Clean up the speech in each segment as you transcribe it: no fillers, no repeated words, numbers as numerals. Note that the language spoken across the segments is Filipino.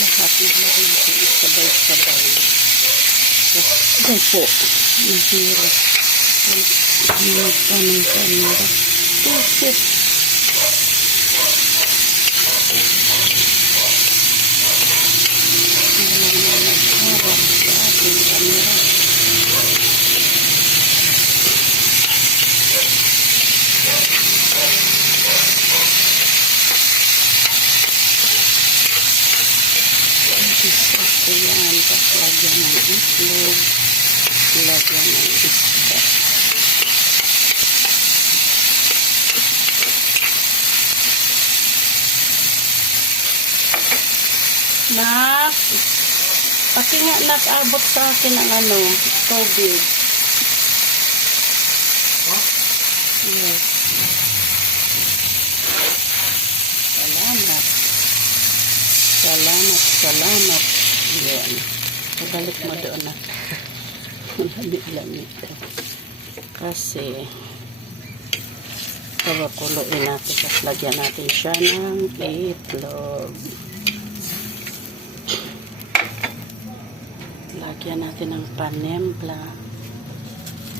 lahat na lang natin isabay-sabay. Ito po, mahirap. Magtanong kanila. Pusit. Walang na nagharap sa ating kamera. Ito yan, tapos lagyan ng itlog, lagyan ng isda. Nak, pati nga nag-abot sa akin ang tubig. Yes. Salamat. Salamat. Yan. Ibalik mo doon na. Lamig-lamig. Kasi pabakuloyin natin. Tapos lagyan natin siya ng itlog. Lagyan natin ng panempla.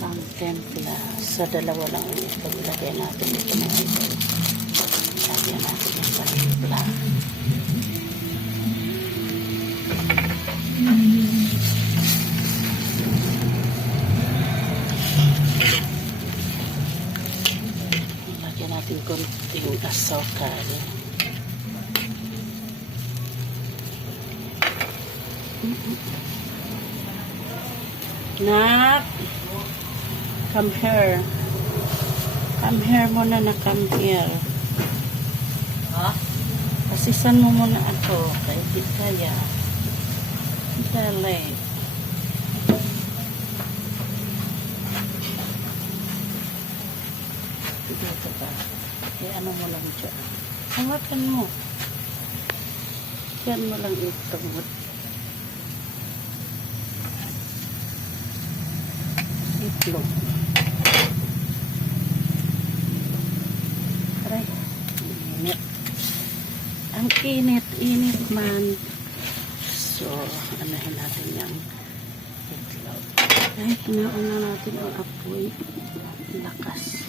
Pang-templa. Sa dalawa lang ito. Lagyan natin ito mga ito. Lagyan natin yung panempla. Lagyan natin konting asukal. Nak, come here. Come here muna na, come here. Ha? Asisan mo muna ako. Kahit di kaya. Dali. Dito ba? Ano mo lang dyan. Hawakan mo. Yan mo lang ito. Itlog. Aray. Init. Ang init man. So, anahin natin yung itlog. Kahit nauna natin ang apoy, lakas.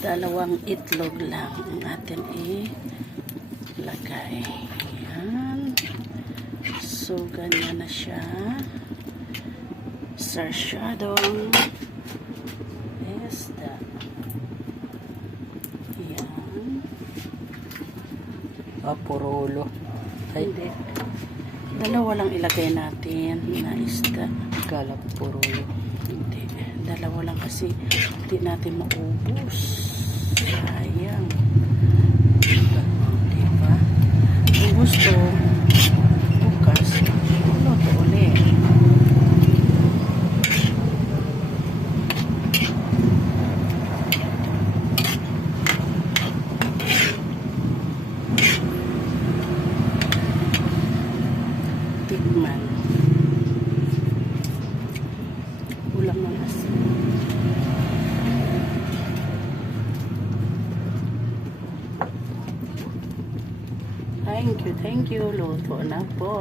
Dalawang itlog lang ang atin ilagay. Yan. So, ganyan na siya. Sarsyadong isda. Yan. Purulo. Hindi. Dalawa lang ilagay natin na isda. Kala ko purulo. Hindi. Dalawa lang kasi hindi natin maubos. Sayang. Diba? Kung gusto, bukas, luto ulit. Tikman. Ulam ng asin. Thank you. Luto na po.